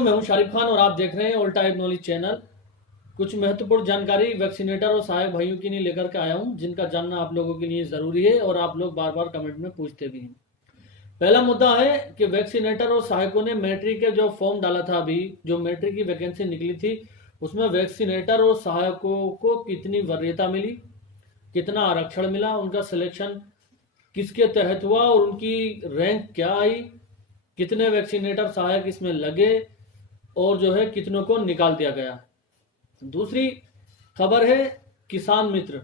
दोस्तों, मैं हूं शारिफ खान और आप देख रहे हैं ऑल टाइम नॉलेज चैनल। कुछ महत्वपूर्ण जानकारी वैक्सीनेटर और सहायक भाइयों के लिए लेकर के आया हूं, जिनका जानना आप लोगों के लिए ज़रूरी है और आप लोग बार बार कमेंट में पूछते भी हैं। पहला मुद्दा है कि वैक्सीनेटर और सहायकों ने मैट्रिक के जो फॉर्म डाला था, अभी जो मैट्रिक की वैकेंसी निकली थी, उसमें वैक्सीनेटर और सहायकों को कितनी वरीयता मिली, कितना आरक्षण मिला, उनका सिलेक्शन किसके तहत हुआ और उनकी रैंक क्या आई, कितने वैक्सीनेटर सहायक इसमें लगे और जो है कितनों को निकाल दिया गया। दूसरी खबर है किसान मित्र।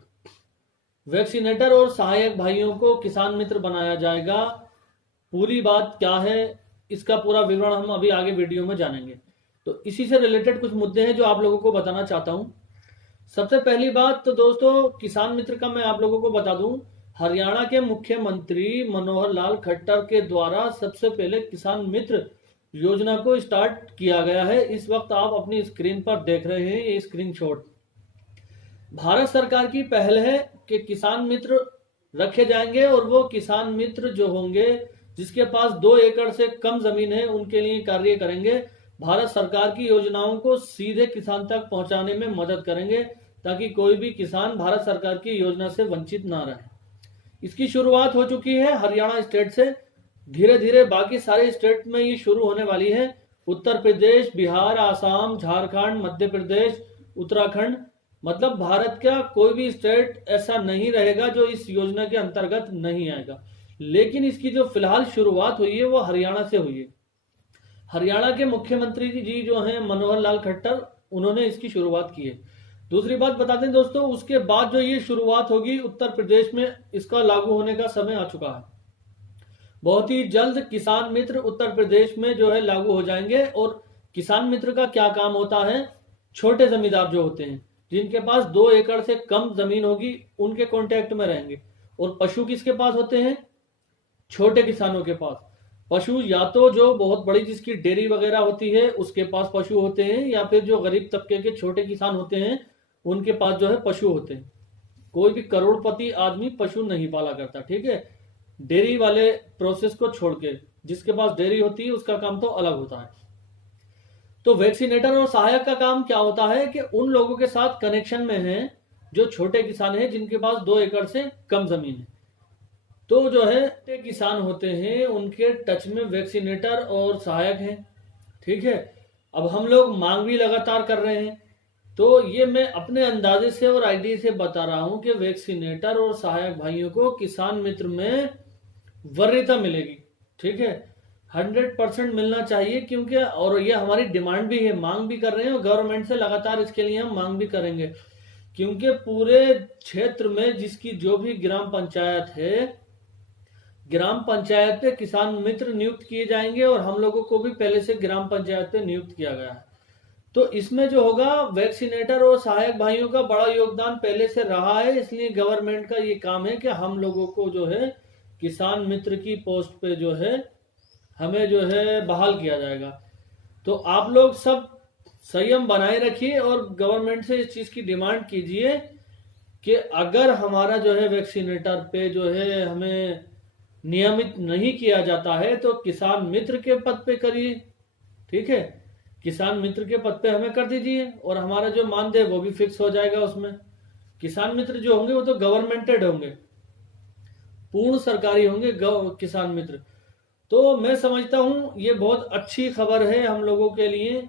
वैक्सीनेटर और सहायक भाइयों को किसान मित्र बनाया जाएगा। पूरी बात क्या है, इसका पूरा विवरण हम अभी आगे वीडियो में जानेंगे। तो इसी से रिलेटेड कुछ मुद्दे हैं जो आप लोगों को बताना चाहता हूं। सबसे पहली बात तो दोस्तों, किसान मित्र का मैं आप लोगों को बता दूं, हरियाणा के मुख्यमंत्री मनोहर लाल खट्टर के द्वारा सबसे पहले किसान मित्र योजना को स्टार्ट किया गया है। इस वक्त आप अपनी स्क्रीन पर देख रहे हैं ये स्क्रीनशॉट। भारत सरकार की पहल है कि किसान मित्र रखे जाएंगे और वो किसान मित्र जो होंगे जिसके पास 2 एकड़ से कम जमीन है उनके लिए कार्य करेंगे। भारत सरकार की योजनाओं को सीधे किसान तक पहुंचाने में मदद करेंगे ताकि कोई भी किसान भारत सरकार की योजना से वंचित ना रहे। इसकी शुरुआत हो चुकी है हरियाणा स्टेट से, धीरे धीरे बाकी सारे स्टेट में ये शुरू होने वाली है। उत्तर प्रदेश, बिहार, आसाम, झारखंड, मध्य प्रदेश, उत्तराखंड, मतलब भारत का कोई भी स्टेट ऐसा नहीं रहेगा जो इस योजना के अंतर्गत नहीं आएगा। लेकिन इसकी जो फिलहाल शुरुआत हुई है वो हरियाणा से हुई है। हरियाणा के मुख्यमंत्री जी जो हैं मनोहर लाल खट्टर, उन्होंने इसकी शुरुआत की है। दूसरी बात बता दें दोस्तों, उसके बाद जो ये शुरुआत होगी उत्तर प्रदेश में, इसका लागू होने का समय आ चुका है। बहुत ही जल्द किसान मित्र उत्तर प्रदेश में जो है लागू हो जाएंगे। और किसान मित्र का क्या काम होता है, छोटे जमींदार जो होते हैं जिनके पास 2 एकड़ से कम जमीन होगी उनके कांटेक्ट में रहेंगे। और पशु किसके पास होते हैं, छोटे किसानों के पास। पशु या तो जो बहुत बड़ी जिसकी डेयरी वगैरह होती है उसके पास पशु होते हैं, या फिर जो गरीब तबके के छोटे किसान होते हैं उनके पास जो है पशु होते हैं। कोई भी करोड़पति आदमी पशु नहीं पाला करता, ठीक है। डेयरी वाले प्रोसेस को छोड़ के जिसके पास डेयरी होती है उसका काम तो अलग होता है। तो वैक्सीनेटर और सहायक का काम क्या होता है कि उन लोगों के साथ कनेक्शन में है जो छोटे किसान हैं जिनके पास 2 एकड़ से कम जमीन है। तो जो है किसान होते हैं उनके टच में वैक्सीनेटर और सहायक हैं, ठीक है। अब हम लोग मांग भी लगातार कर रहे हैं, तो ये मैं अपने अंदाजे से और आइडिया से बता रहा हूं कि वैक्सीनेटर और सहायक भाइयों को किसान मित्र में वरीयता मिलेगी, ठीक है। 100% मिलना चाहिए, क्योंकि और ये हमारी डिमांड भी है, मांग भी कर रहे हैं और गवर्नमेंट से लगातार इसके लिए हम मांग भी करेंगे। क्योंकि पूरे क्षेत्र में जिसकी जो भी ग्राम पंचायत है, ग्राम पंचायत पे किसान मित्र नियुक्त किए जाएंगे और हम लोगों को भी पहले से ग्राम पंचायत पे नियुक्त किया गया है। तो इसमें जो होगा वैक्सीनेटर और सहायक भाइयों का बड़ा योगदान पहले से रहा है, इसलिए गवर्नमेंट का ये काम है कि हम लोगों को जो है किसान मित्र की पोस्ट पे जो है हमें जो है बहाल किया जाएगा। तो आप लोग सब संयम बनाए रखिए और गवर्नमेंट से इस चीज की डिमांड कीजिए कि अगर हमारा जो है वैक्सीनेटर पे जो है हमें नियमित नहीं किया जाता है तो किसान मित्र के पद पे करिए, ठीक है। किसान मित्र के पद पे हमें कर दीजिए और हमारा जो मानदेय वो भी फिक्स हो जाएगा उसमें। किसान मित्र जो होंगे वो तो गवर्नमेंटेड होंगे, पूर्ण सरकारी होंगे किसान मित्र। तो मैं समझता हूं ये बहुत अच्छी खबर है हम लोगों के लिए,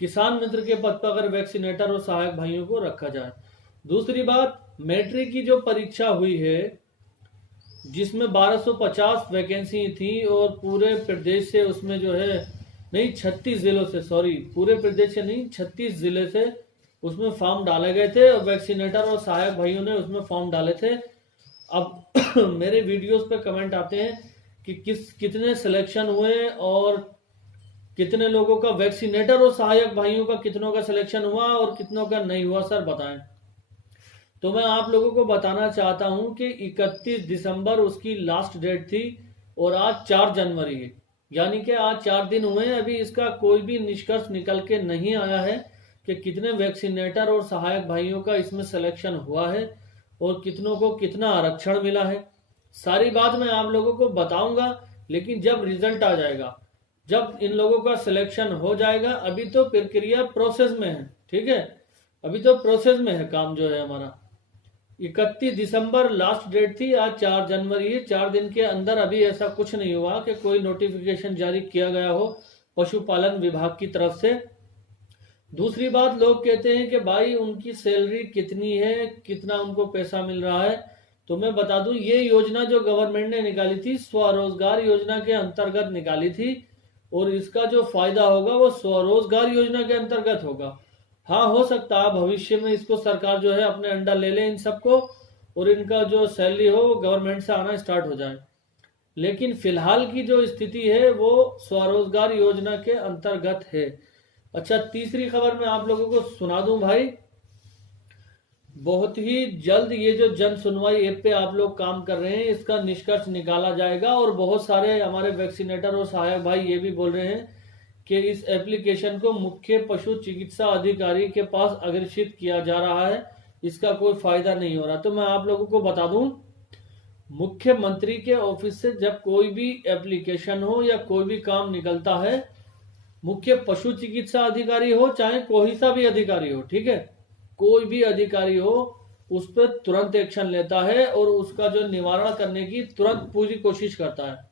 किसान मित्र के पद पर अगर वैक्सीनेटर और सहायक भाइयों को रखा जाए। दूसरी बात, मैट्रिक की जो परीक्षा हुई है जिसमें 1250 वैकेंसी थी और पूरे प्रदेश से उसमें जो है नहीं 36 जिलों से, सॉरी पूरे प्रदेश से नहीं 36 जिले से उसमें फॉर्म डाले गए थे और वैक्सीनेटर और सहायक भाइयों ने उसमें फॉर्म डाले थे। अब मेरे वीडियोस पे कमेंट आते हैं कि कितने सिलेक्शन हुए और कितने लोगों का वैक्सीनेटर और सहायक भाइयों का कितनों का सिलेक्शन हुआ और कितनों का नहीं हुआ, सर बताएं। तो मैं आप लोगों को बताना चाहता हूं कि 31 दिसंबर उसकी लास्ट डेट थी और आज 4 जनवरी है, यानी कि आज 4 दिन हुए हैं। अभी इसका कोई भी निष्कर्ष निकल के नहीं आया है कि कितने वैक्सीनेटर और सहायक भाइयों का इसमें सिलेक्शन हुआ है और कितनों को कितना आरक्षण मिला है। सारी बात मैं आप लोगों को बताऊंगा, लेकिन जब रिजल्ट आ जाएगा जब इन लोगों का सिलेक्शन हो जाएगा, अभी तो प्रक्रिया प्रोसेस में है, ठीक है, अभी तो प्रोसेस में है काम जो है हमारा। 31 दिसंबर लास्ट डेट थी, आज 4 जनवरी है। 4 दिन के अंदर अभी ऐसा कुछ नहीं हुआ कि कोई नोटिफिकेशन जारी किया गया हो पशुपालन विभाग की तरफ से। दूसरी बात, लोग कहते हैं कि भाई उनकी सैलरी कितनी है, कितना उनको पैसा मिल रहा है। तो मैं बता दूं, ये योजना जो गवर्नमेंट ने निकाली थी, स्वरोजगार योजना के अंतर्गत निकाली थी, और इसका जो फायदा होगा वो स्वरोजगार योजना के अंतर्गत होगा। हाँ, हो सकता है भविष्य में इसको सरकार जो है अपने अंडर ले ले इन सबको, और इनका जो सैलरी हो वो गवर्नमेंट से आना स्टार्ट हो जाए। लेकिन फिलहाल की जो स्थिति है वो स्वरोजगार योजना के अंतर्गत है। अच्छा, तीसरी खबर मैं आप लोगों को सुना दूं भाई, बहुत ही जल्द ये जो जन सुनवाई ऐप पे आप लोग काम कर रहे हैं, इसका निष्कर्ष निकाला जाएगा। और बहुत सारे हमारे वैक्सीनेटर और सहायक भाई ये भी बोल रहे हैं कि इस एप्लीकेशन को मुख्य पशु चिकित्सा अधिकारी के पास अग्रेषित किया जा रहा है, इसका कोई फायदा नहीं हो रहा। तो मैं आप लोगों को बता दूं, मुख्यमंत्री के ऑफिस से जब कोई भी एप्लीकेशन हो या कोई भी काम निकलता है, मुख्य पशु चिकित्सा अधिकारी हो चाहे कोई सा भी अधिकारी हो, ठीक है, कोई भी अधिकारी हो, उस पर तुरंत एक्शन लेता है और उसका जो निवारण करने की तुरंत पूरी कोशिश करता है।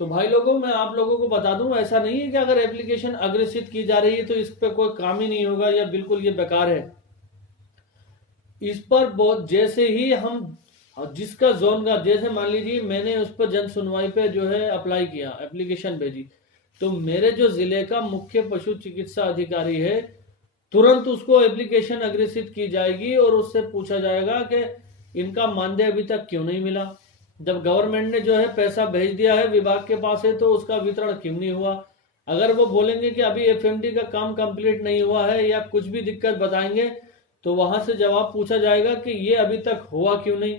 तो भाई लोगों, मैं आप लोगों को बता दूं, ऐसा नहीं है कि अगर एप्लीकेशन अग्रेषित की जा रही है तो इस पर कोई काम ही नहीं होगा या बिल्कुल ये बेकार है। इस पर बहुत, जैसे ही हम जिसका जोन का, जैसे मान लीजिए मैंने उस पर जन सुनवाई पे जो है अप्लाई किया, एप्लीकेशन भेजी, तो मेरे जो जिले का मुख्य पशु चिकित्सा अधिकारी है, तुरंत उसको एप्लीकेशन अग्रेषित की जाएगी और उससे पूछा जाएगा कि इनका मानदेय अभी तक क्यों नहीं मिला। जब गवर्नमेंट ने जो है पैसा भेज दिया है, विभाग के पास है, तो उसका वितरण क्यों नहीं हुआ। अगर वो बोलेंगे कि अभी एफएमडी का काम कंप्लीट नहीं हुआ है या कुछ भी दिक्कत बताएंगे, तो वहां से जवाब पूछा जाएगा कि ये अभी तक हुआ क्यों नहीं।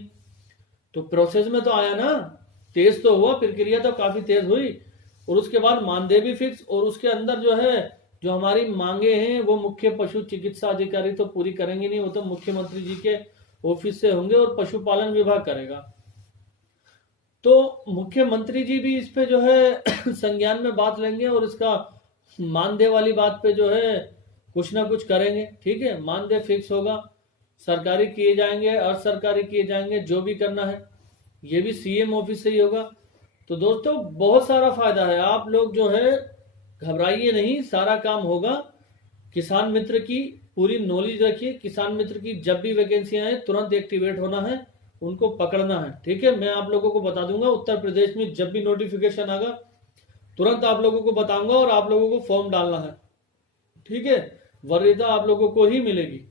तो प्रोसेस में तो आया ना, तेज तो हुआ, प्रक्रिया तो काफी तेज हुई, और उसके बाद मानदेय भी फिक्स, और उसके अंदर जो है जो हमारी मांगे हैं वो मुख्य पशु चिकित्सा अधिकारी तो पूरी करेंगे नहीं, वो तो मुख्यमंत्री जी के ऑफिस से होंगे और पशुपालन विभाग करेगा। तो मुख्यमंत्री जी भी इस पे जो है संज्ञान में बात लेंगे और इसका मानदेय वाली बात पे जो है कुछ ना कुछ करेंगे, ठीक है। मानदेय फिक्स होगा, सरकारी किए जाएंगे, अर्ध सरकारी किए जाएंगे, जो भी करना है ये भी सीएम ऑफिस से ही होगा। तो दोस्तों, बहुत सारा फायदा है, आप लोग जो है घबराइए नहीं, सारा काम होगा। किसान मित्र की पूरी नॉलेज रखिए, किसान मित्र की जब भी वैकेंसियां आए तुरंत एक्टिवेट होना है, उनको पकड़ना है, ठीक है। मैं आप लोगों को बता दूंगा, उत्तर प्रदेश में जब भी नोटिफिकेशन आएगा तुरंत आप लोगों को बताऊंगा और आप लोगों को फॉर्म डालना है, ठीक है। वरीयता आप लोगों को ही मिलेगी,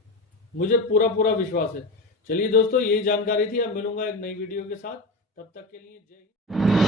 मुझे पूरा पूरा विश्वास है। चलिए दोस्तों, यही जानकारी थी, अब मिलूंगा एक नई वीडियो के साथ, तब तक के लिए जय हिंद।